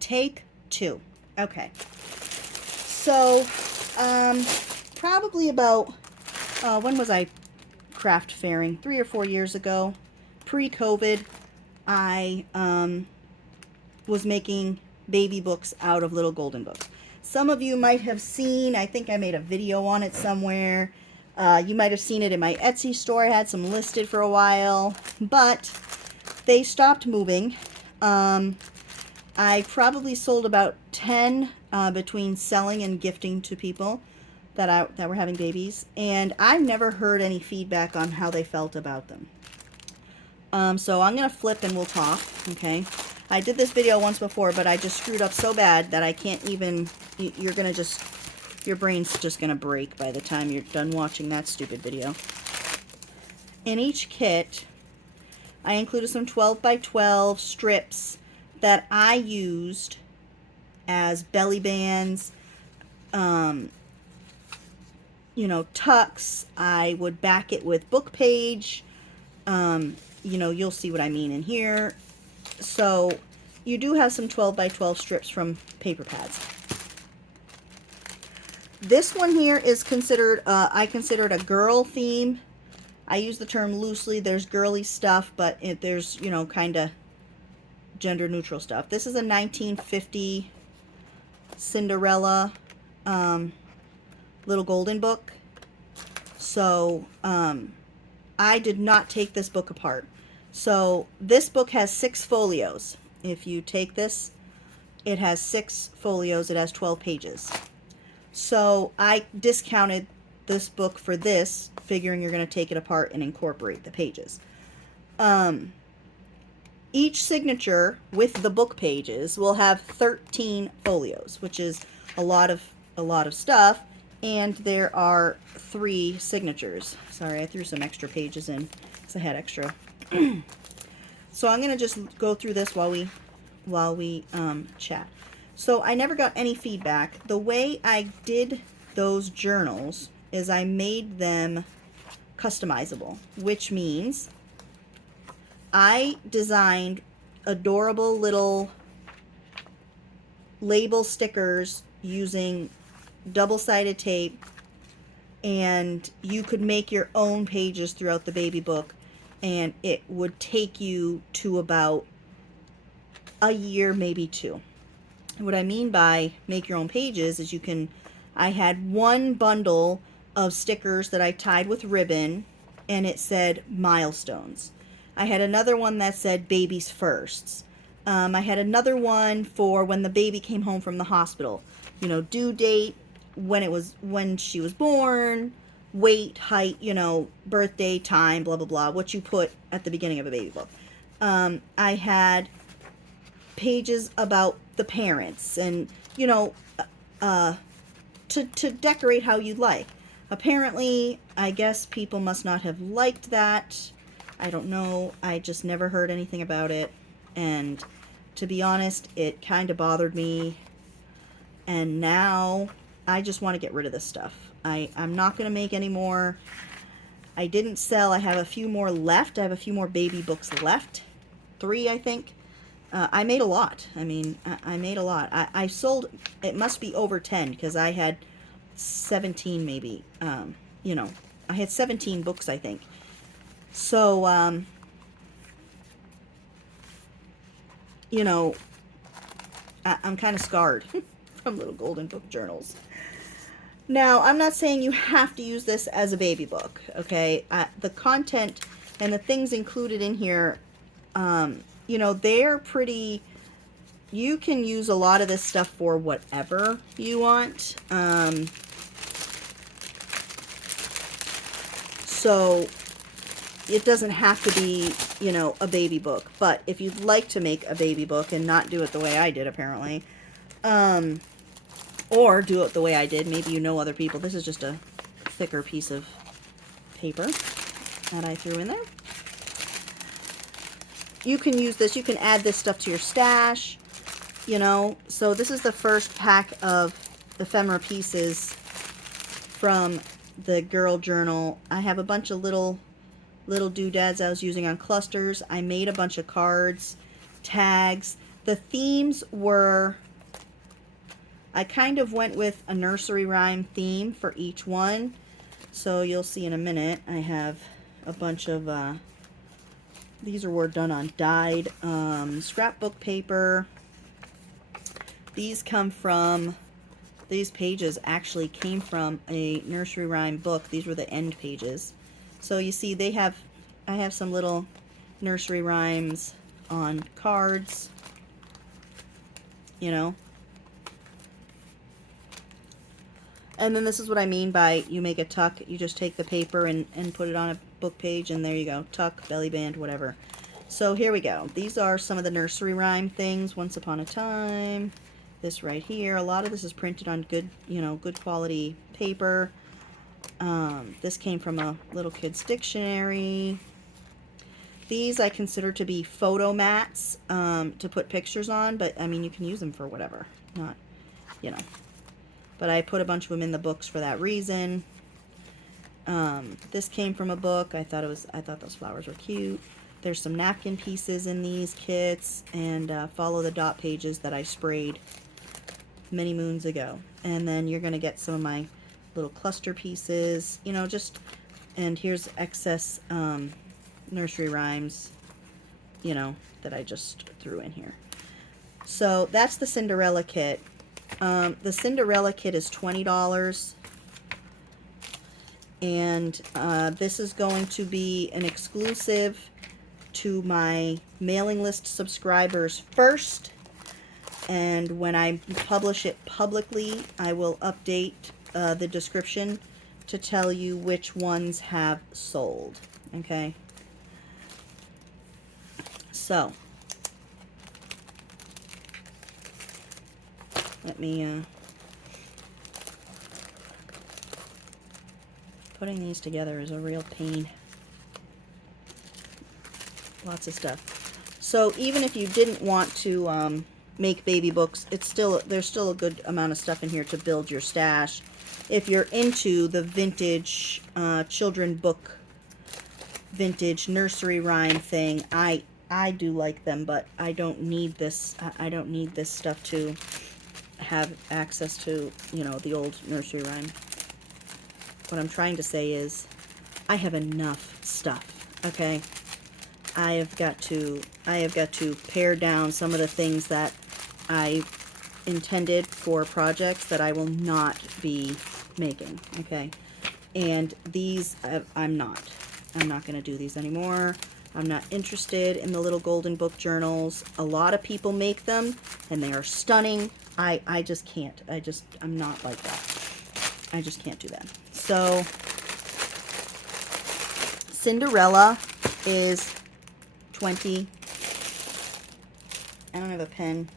Take two. Okay. So, probably about, when was I craft fairing? 3 or 4 years ago. Pre-COVID, I was making baby books out of little golden books. Some of you might have seen, I think I made a video on it somewhere. You might have seen it in my Etsy store. I had some listed for a while, but they stopped moving. I probably sold about 10 between selling and gifting to people that were having babies, and I've never heard any feedback on how they felt about them. So I'm going to flip and we'll talk, okay? I did this video once before, but I just screwed up so bad that I can't even, you're going to just, your brain's just going to break by the time you're done watching that stupid video. In each kit, I included some 12 by 12 strips that I used as belly bands, you know, tucks. I would back it with book page. You know, you'll see what I mean in here. So you do have some 12 by 12 strips from paper pads. This one here is considered, I consider it a girl theme. I use the term loosely. There's girly stuff, but there's, you know, kind of gender neutral stuff. This is a 1950 Cinderella little golden book. So I did not take this book apart. So this book has 6 folios. If you take this, it has 6 folios. It has 12 pages. So I discounted this book for this, figuring you're going to take it apart and incorporate the pages. Each signature with the book pages will have 13 folios, which is a lot of stuff, and there are 3 signatures. Sorry, I threw some extra pages in because I had extra. So I'm going to just go through this while we chat. So I never got any feedback. The way I did those journals is I made them customizable, which means I designed adorable little label stickers using double-sided tape, and you could make your own pages throughout the baby book, and it would take you to about a year, maybe 2. What I mean by make your own pages is I had one bundle of stickers that I tied with ribbon, and it said milestones. I had another one that said baby's firsts. I had another one for when the baby came home from the hospital. You know, due date, when she was born, weight, height, you know, birthday, time, blah, blah, blah, what you put at the beginning of a baby book. I had pages about the parents and, you know, to decorate how you'd like. Apparently, I guess people must not have liked that. I don't know. I just never heard anything about it. And to be honest, it kind of bothered me. And now I just want to get rid of this stuff. I'm not going to make any more. I didn't sell. I have a few more left. I have a few more baby books left. 3, I think. I made a lot. I mean, I made a lot. I sold, it must be over 10 because I had 17 maybe. You know, I had 17 books, I think. So, you know, I'm kind of scarred from little golden book journals. Now, I'm not saying you have to use this as a baby book, okay? The content and the things included in here, you know, they're pretty, you can use a lot of this stuff for whatever you want. So it doesn't have to be, you know, a baby book. But if you'd like to make a baby book and not do it the way I did, apparently, or do it the way I did, maybe you know other people. This is just a thicker piece of paper that I threw in there. You can use this, you can add this stuff to your stash, you know. So this is the first pack of ephemera pieces from the girl journal. I have a bunch of little doodads I was using on clusters. I made a bunch of cards, tags. The themes were, I kind of went with a nursery rhyme theme for each one. So you'll see in a minute, I have a bunch of, these were done on dyed scrapbook paper. These pages actually came from a nursery rhyme book. These were the end pages. So you see I have some little nursery rhymes on cards, you know. And then this is what I mean by you make a tuck. You just take the paper and put it on a book page, and there you go. Tuck, belly band, whatever. So here we go. These are some of the nursery rhyme things. Once Upon a Time. This right here. A lot of this is printed on good, you know, good quality paper. This came from a little kid's dictionary. These I consider to be photo mats to put pictures on, but I mean, you can use them for whatever. Not, you know. But I put a bunch of them in the books for that reason. This came from a book. I thought those flowers were cute. There's some napkin pieces in these kits, and follow the dot pages that I sprayed many moons ago. And then you're going to get some of my little cluster pieces, you know, just, and here's excess nursery rhymes, you know, that I just threw in here. So that's the Cinderella kit. The Cinderella kit is $20, and this is going to be an exclusive to my mailing list subscribers first, and when I publish it publicly, I will update the description to tell you which ones have sold. Okay, so let me, putting these together is a real pain. Lots of stuff. So even if you didn't want to make baby books, there's still a good amount of stuff in here to build your stash. If you're into the vintage children book, vintage nursery rhyme thing, I do like them, but I don't need this. I don't need this stuff to have access to, you know, the old nursery rhyme. What I'm trying to say is I have enough stuff, okay? I have got to pare down some of the things that I intended for projects that I will not be making, okay? And these, I'm not going to do these anymore. I'm not interested in the little golden book journals. A lot of people make them, and they are stunning. I just can't. I'm not like that. I just can't do that. So, Cinderella is $20. I don't have a pen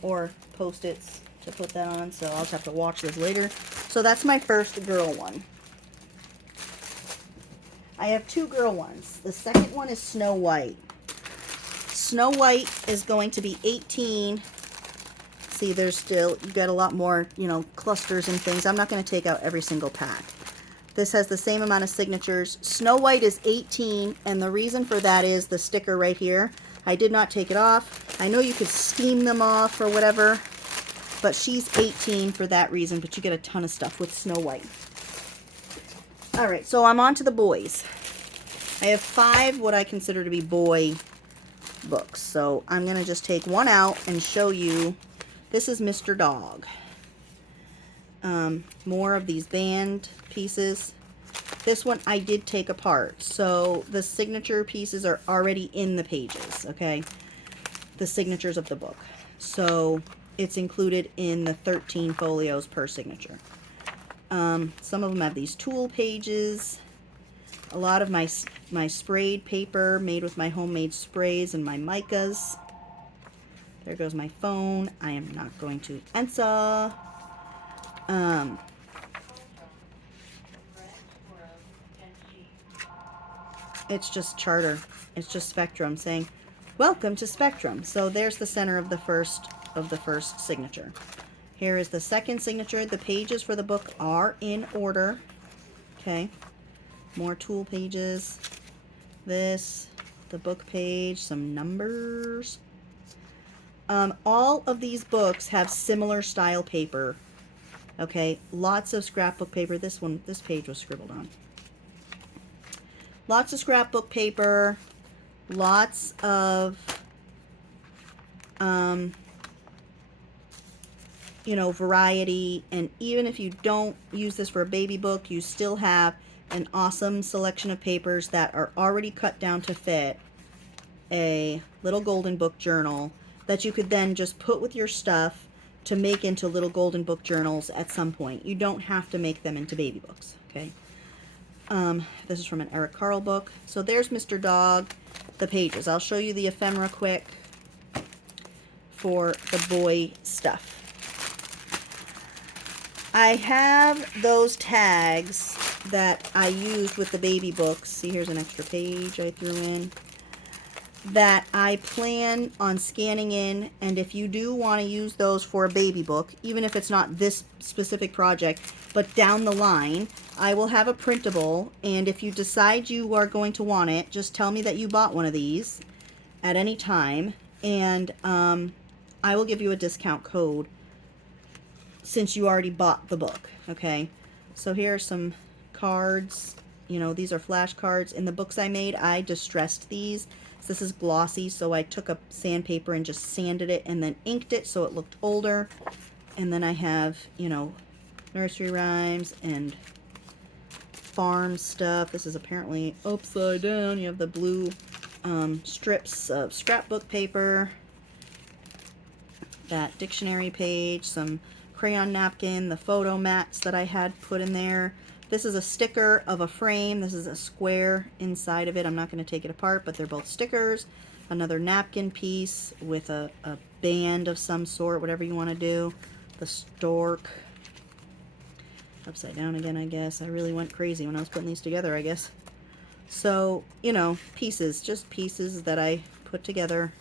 or Post-its to put that on, so I'll just have to watch this later. So that's my first girl one. I have two girl ones. The second one is Snow White. Snow White is going to be $18. See, there's still, you got a lot more, you know, clusters and things. I'm not going to take out every single pack. This has the same amount of signatures. Snow White is $18, and the reason for that is the sticker right here. I did not take it off. I know you could steam them off or whatever, but she's $18 for that reason, but you get a ton of stuff with Snow White. All right, so I'm on to the boys. I have 5 what I consider to be boy books, so I'm going to just take one out and show you. This is Mr. Dog. More of these band pieces. This one I did take apart, so the signature pieces are already in the pages, okay? The signatures of the book. So it's included in the 13 folios per signature. Some of them have these tool pages. A lot of my sprayed paper made with my homemade sprays and my micas. There goes my phone. I am not going to answer. It's just Charter. It's just Spectrum saying, "Welcome to Spectrum." So there's the center of the first signature. Here is the second signature. The pages for the book are in order. Okay. More tool pages. This, the book page, some numbers. All of these books have similar style paper. Okay, lots of scrapbook paper. This page was scribbled on. Lots of scrapbook paper, lots of, you know, variety. And even if you don't use this for a baby book, you still have an awesome selection of papers that are already cut down to fit a little golden book journal that you could then just put with your stuff to make into little golden book journals at some point. You don't have to make them into baby books, okay? This is from an Eric Carle book. So there's Mr. Dog, the pages. I'll show you the ephemera quick for the boy stuff. I have those tags that I used with the baby books. See, here's an extra page I threw in that I plan on scanning in, and if you do want to use those for a baby book, even if it's not this specific project, but down the line, I will have a printable, and if you decide you are going to want it, just tell me that you bought one of these at any time, and I will give you a discount code since you already bought the book, okay? So here are some cards. You know, these are flashcards. In the books I made, I distressed these. This is glossy, so I took a sandpaper and just sanded it and then inked it so it looked older. And then I have, you know, nursery rhymes and farm stuff. This is apparently upside down. You have the blue strips of scrapbook paper, that dictionary page, some crayon napkin, the photo mats that I had put in there. This is a sticker of a frame. This is a square inside of it. I'm not going to take it apart, but they're both stickers. Another napkin piece with a band of some sort, whatever you want to do. The stork. Upside down again, I guess. I really went crazy when I was putting these together, I guess. So, you know, pieces. Just pieces that I put together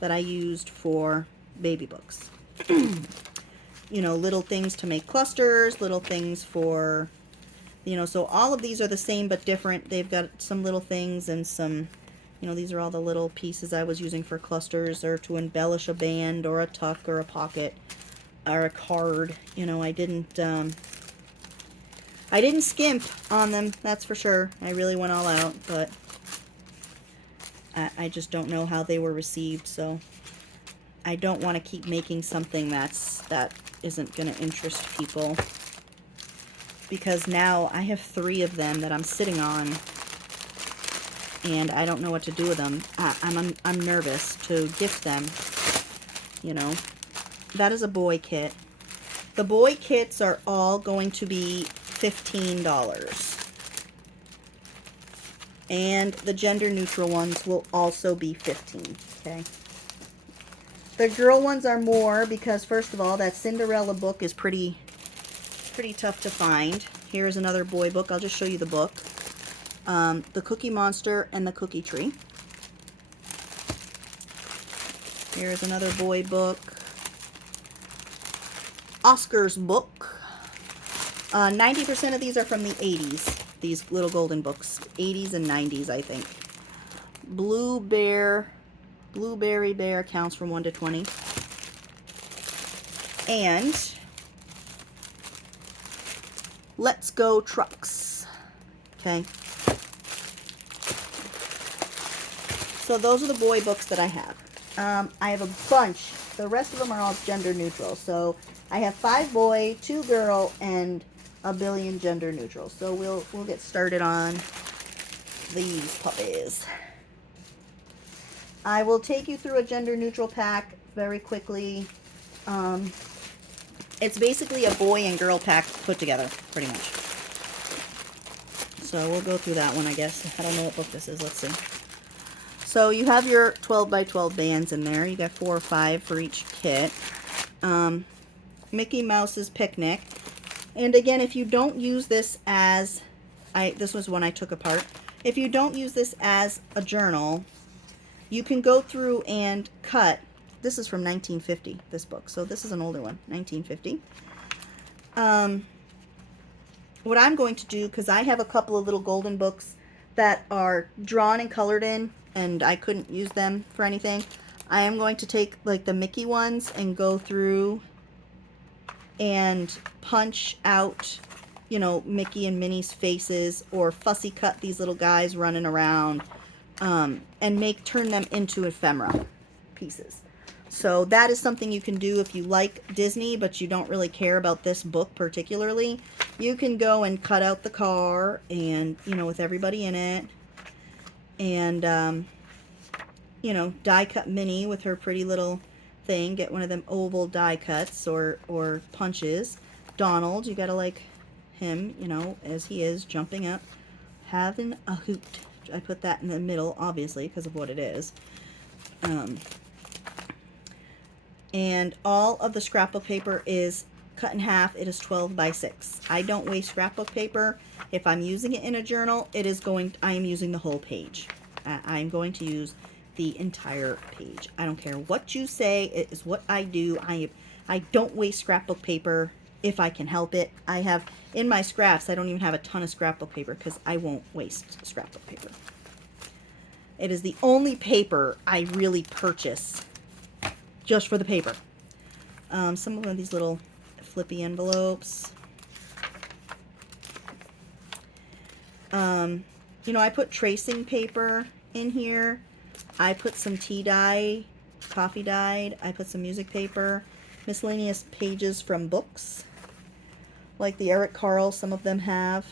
that I used for baby books. You know, little things to make clusters, little things for... You know, so all of these are the same but different. They've got some little things and some, you know, these are all the little pieces I was using for clusters or to embellish a band or a tuck or a pocket or a card. You know, I didn't skimp on them, that's for sure. I really went all out, but I just don't know how they were received, so I don't want to keep making something that isn't going to interest people. Because now I have 3 of them that I'm sitting on, and I don't know what to do with them. I'm nervous to gift them, you know. That is a boy kit. The boy kits are all going to be $15. And the gender neutral ones will also be $15, okay. The girl ones are more because, first of all, that Cinderella book is pretty tough to find. Here's another boy book. I'll just show you the book. The Cookie Monster and the Cookie Tree. Here's another boy book. Oscar's book. 90% of these are from the 80s. These little golden books. 80s and 90s, I think. Blueberry Bear counts from 1 to 20. And Let's Go Trucks. Okay. So those are the boy books that I have. I have a bunch. The rest of them are all gender neutral. So I have 5 boy, 2 girl, and a billion gender neutral. So we'll get started on these puppies. I will take you through a gender neutral pack very quickly. It's basically a boy and girl pack put together, pretty much. So we'll go through that one, I guess. I don't know what book this is. Let's see. So you have your 12 by 12 bands in there. You got 4 or 5 for each kit. Mickey Mouse's Picnic. And again, if you don't use this as... this was one I took apart. If you don't use this as a journal, you can go through and cut... This is from 1950, this book. So this is an older one, 1950. What I'm going to do, because I have a couple of little golden books that are drawn and colored in, and I couldn't use them for anything, I am going to take like the Mickey ones and go through and punch out, you know, Mickey and Minnie's faces, or fussy cut these little guys running around, and turn them into ephemera pieces. So that is something you can do if you like Disney, but you don't really care about this book particularly. You can go and cut out the car and, you know, with everybody in it, and, you know, die cut Minnie with her pretty little thing. Get one of them oval die cuts or punches. Donald, you gotta like him, you know, as he is jumping up, having a hoot. I put that in the middle, obviously, because of what it is. And all of the scrapbook paper is cut in half. It is 12 by 6. I don't waste scrapbook paper. If I'm using it in a journal, I am using the whole page. I'm going to use the entire page. I don't care what you say. It is what I do. I don't waste scrapbook paper if I can help it. I have, in my scraps, I don't even have a ton of scrapbook paper because I won't waste scrapbook paper. It is the only paper I really purchase just for the paper. Some of these little flippy envelopes. You know, I put tracing paper in here. I put some tea dye, coffee dyed. I put some music paper, miscellaneous pages from books, like the Eric Carle, some of them have.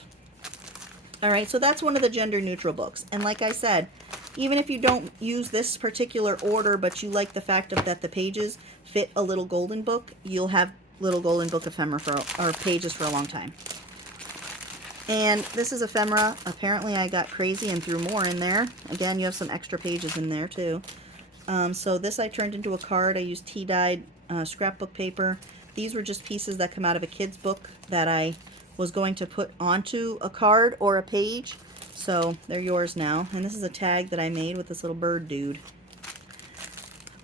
All right, so that's one of the gender neutral books. And like I said, even if you don't use this particular order, but you like the fact that the pages fit a little golden book, you'll have little golden book ephemera or pages for a long time. And this is ephemera. Apparently I got crazy and threw more in there. Again, you have some extra pages in there too. So this I turned into a card. I used tea dyed scrapbook paper. These were just pieces that come out of a kid's book that I was going to put onto a card or a page. So they're yours now. And this is a tag that I made with this little bird dude.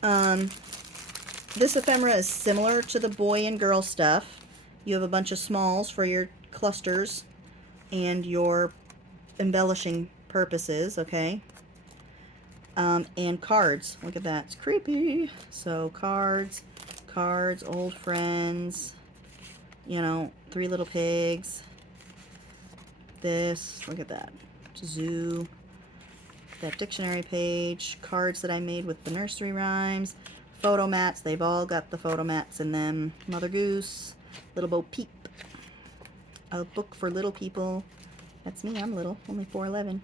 This ephemera is similar to the boy and girl stuff. You have a bunch of smalls for your clusters and your embellishing purposes, okay? And cards. Look at that. It's creepy. So cards, old friends, you know, 3 little pigs. This, look at that. Zoo. That dictionary page. Cards that I made with the nursery rhymes. Photo mats. They've all got the photo mats in them. Mother Goose. Little Bo Peep. A book for little people. That's me. I'm little. Only 4'11".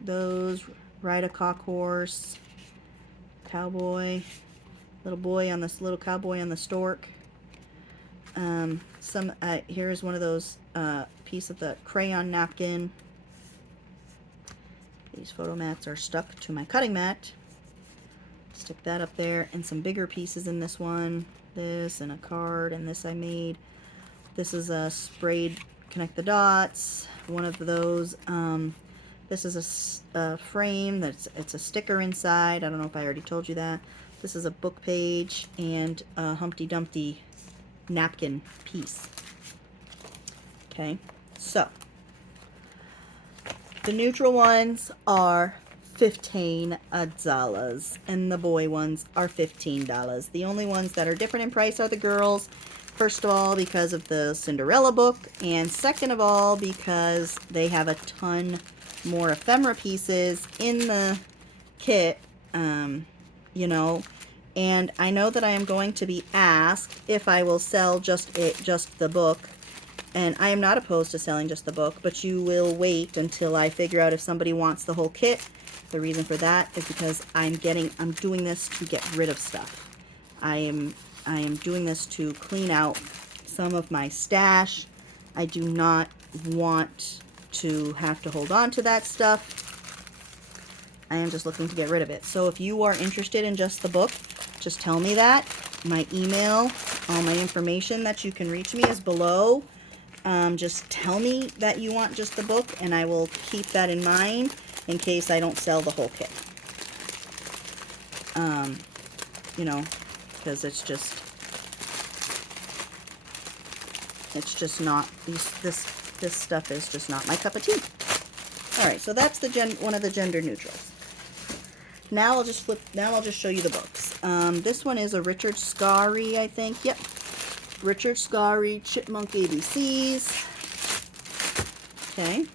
Those. Ride a cock horse. Cowboy. Little boy on this. Little cowboy on the stork. Here's one of those piece of the crayon napkin. These photo mats are stuck to my cutting mat. Stick that up there, and some bigger pieces in this one. This and a card, and this I made. This is a sprayed connect the dots. One of those. This is a frame. It's a sticker inside. I don't know if I already told you that. This is a book page and a Humpty Dumpty napkin piece. Okay, so the neutral ones are $15, and the boy ones are $15. The only ones that are different in price are the girls. First of all, because of the Cinderella book, and second of all, because they have a ton more ephemera pieces in the kit, you know. And I know that I am going to be asked if I will sell just the book. And I am not opposed to selling just the book, but you will wait until I figure out if somebody wants the whole kit. The reason for that is because I'm doing this to get rid of stuff. I am doing this to clean out some of my stash. I do not want to have to hold on to that stuff. I am just looking to get rid of it. So if you are interested in just the book, just tell me that. My email, all my information that you can reach me is below. Just tell me that you want just the book, and I will keep that in mind in case I don't sell the whole kit. You know, because it's just not, this stuff is just not my cup of tea. All right, so that's one of the gender neutrals. Now I'll just show you the books. This one is a Richard Scarry, I think. Yep. Richard Scarry Chipmunk ABCs. Okay.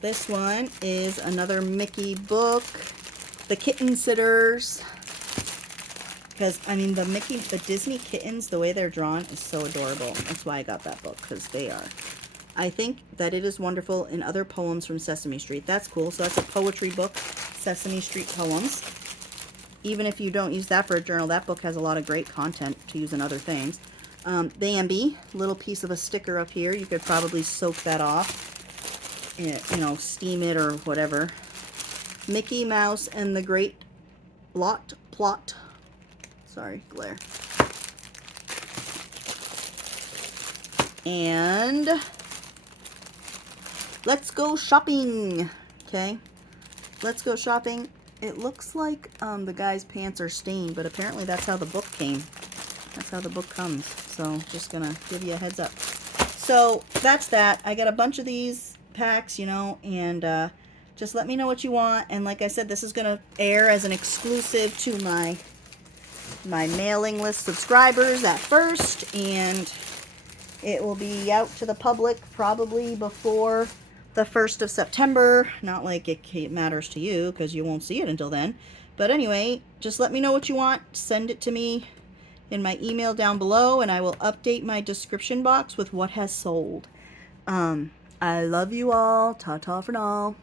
This one is another Mickey book. The Kitten Sitters. Because, I mean, the Disney kittens, the way they're drawn is so adorable. That's why I got that book, because they are. I think that it is wonderful in other poems from Sesame Street. That's cool. So that's a poetry book, Sesame Street poems. Even if you don't use that for a journal, that book has a lot of great content to use in other things. Bambi, little piece of a sticker up here. You could probably soak that off, you know, steam it or whatever. Mickey Mouse and the Great Plot. Sorry, glare. And Let's Go Shopping. Okay, Let's Go Shopping. It looks like the guy's pants are stained, but apparently that's how the book came. That's how the book comes. So just gonna give you a heads up. So that's that. I got a bunch of these packs, you know, and just let me know what you want. And like I said, this is gonna air as an exclusive to my mailing list subscribers at first, and it will be out to the public probably before the 1st of September. Not like it matters to you, because you won't see it until then. But anyway, just let me know what you want. Send it to me in my email down below, and I will update my description box with what has sold. I love you all. Ta-ta for now.